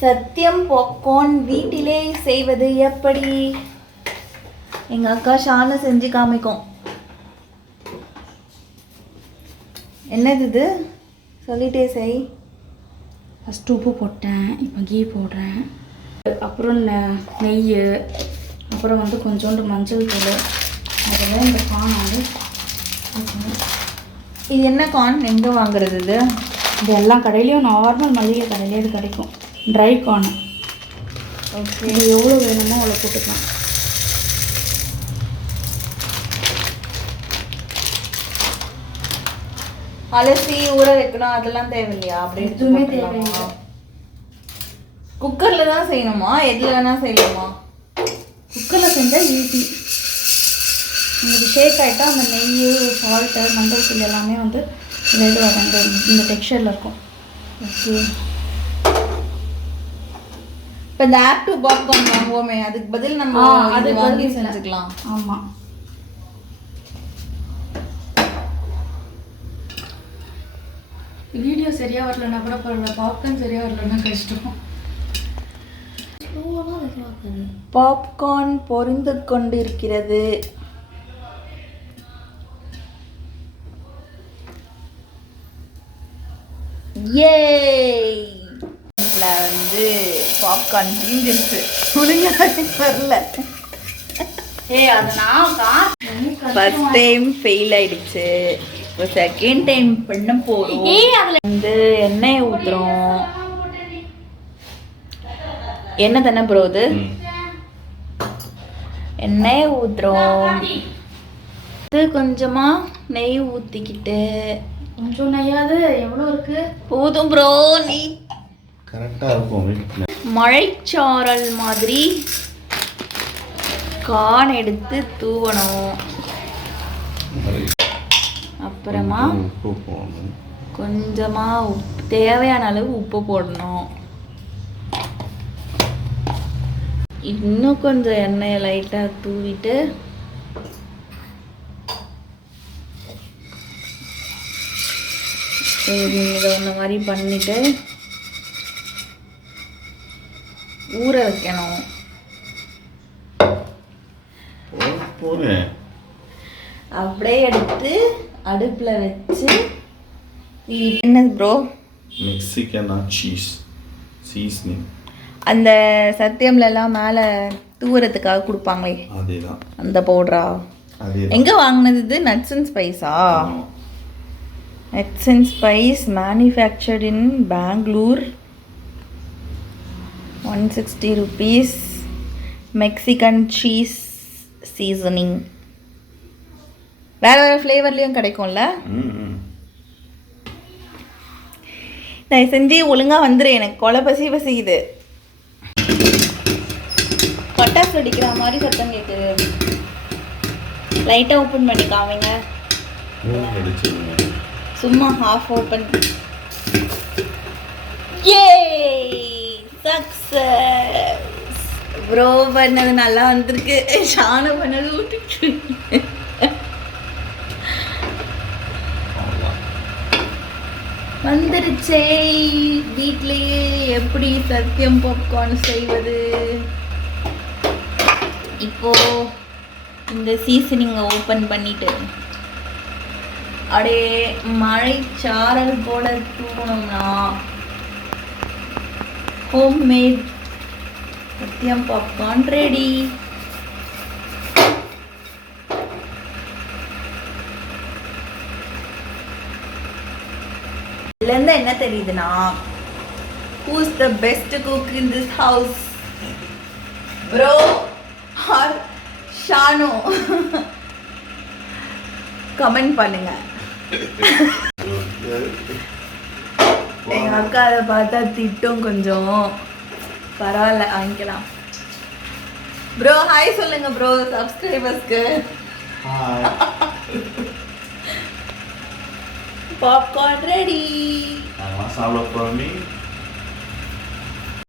சத்தியம் பாப்கார்ன் வீட்டிலே செய்வது எப்படி? எங்கள் அக்கா ஷானு செஞ்சு காமிக்கும். என்னது இது? சொல்லிட்டே செய். ஃபஸ்ட்டு உப்பு போட்டேன், இப்போ கீ போடுறேன், அப்புறம் நெய், அப்புறம் வந்து கொஞ்சோண்டு மஞ்சள் தூள். அதில் இந்த கார்ன் வந்து இது என்ன கார்ன்? எங்கே வாங்குறது இது? இது எல்லா கடையிலையும் நார்மல் மளிகை கடையிலே இது கிடைக்கும். Try corn. ஓகே, இது எவ்வளோ வேணுமோ அவ்வளோ போட்டுக்கலாம். அலசி ஊற வைக்கணும் அதெல்லாம் தேவையில்லையா? அப்படி எதுவுமே தேவையில்லை. குக்கரில் தான் செய்யணுமா? எதில் வேணால் செய்யலாமா? குக்கரில் செஞ்சால் ஈஸி. உங்களுக்கு ஷேக் ஆகிட்டா அந்த நெய், சால்ட்டு, மஞ்சள் தூள் எல்லாமே வந்து இது வதங்க இந்த டெக்ஸ்சரில் இருக்கும். ஓகே, இப்போ இந்த ஆப் டு பாப்கார்ன் வாங்குவோமே, அதுக்கு பதில் நம்ம அது வாங்கி செஞ்சுக்கலாம். ஆமாம். வீடியோ சரியாக வரலன்னா கூட பரவாயில்ல, பாப்கார்ன் சரியாக வரலன்னா கஷ்டம். பாப்கார்ன் பொரிந்து கொண்டிருக்கிறது. வந்து பாப்கார்ன் தீஞ்சிருச்சு, ஒழுங்காக வரல. ஃபர்ஸ்ட் டைம் ஃபெயில் ஆயிடுச்சு, இப்போ செகண்ட் டைம் பண்ண போறோம். வந்து எண்ணெயை ஊத்துறோம். என்ன தானே ப்ரோ இது? எண்ணெயை ஊத்துறோம். இது கொஞ்சமா நெய் ஊத்திக்கிட்டு, கொஞ்சம் நெய்யாது எவ்வளோ இருக்கு? போதும் ப்ரோ, நீ கரெக்டாக இருக்கும். மழைச்சாரல் மாதிரி கான் எடுத்து தூவணும். அப்புறமா உப்பு போடணும். கொஞ்சமா தேவையான அளவு உப்பு போடணும். இன்னும் கொஞ்சம் எண்ணெயை லைட்டாக தூவிட்டு இதை இந்த மாதிரி பண்ணிட்டு ஊற வைக்கணும். அப்படியே எடுத்து அடுப்பில் வச்சு. என்னது ப்ரோ? Mexican cheese seasoning. அந்த சத்தியம்லலாம் மேலே தூவுறதுக்காக கொடுப்பாங்களே, அதேதான். அந்த பவுடரா? எங்கே வாங்கினது இது? நட்ஸ் அண்ட் ஸ்பைஸா? Nuts and spice manufactured in Bangalore. 160 rupees. Mexican cheese seasoning. வேறு வேறு ஃப்ளேவர்லேயும் கிடைக்கும்ல? நான் செஞ்சு ஒழுங்காக வந்துடு, எனக்கு கொலை பசிக்குது. பட்டாசு அடிக்கிற மாதிரி சத்தம் கேட்குது. லைட்டாக ஓப்பன் பண்ணி காமிங்க. சும்மா ஹாஃப் ஓப்பன். சக்ஸஸ். ப்ரோ பண்ணது நல்லா வந்திருக்கு, ஷானு பண்ணது ஊட்டிட்டு வந்துருச்சே. வீட்லேயே எப்படி சத்தியம் பாப்கார்ன் செய்வது? இப்போ இந்த சீசனிங்கை ஓப்பன் பண்ணிட்டு அப்படியே மழைச்சாரல் போல தூக்கணும்னா ஹோம் மேட் சத்தியம் பாப்கார்ன் ரெடி. இதுலேருந்து என்ன தெரியுதுன்னா, who is the best cook in this house? Bro or Shanu? Comment பண்ணுங்க. எங்க அக்கா அதை பார்த்தா திட்டும் கொஞ்சம். பரவாயில்ல, வாங்கிக்கலாம். ப்ரோ ஹாய் சொல்லுங்க ப்ரோ சப்ஸ்கிரைபர்ஸ்க்கு. Popcorn ready. சாப்பிட போறோம்.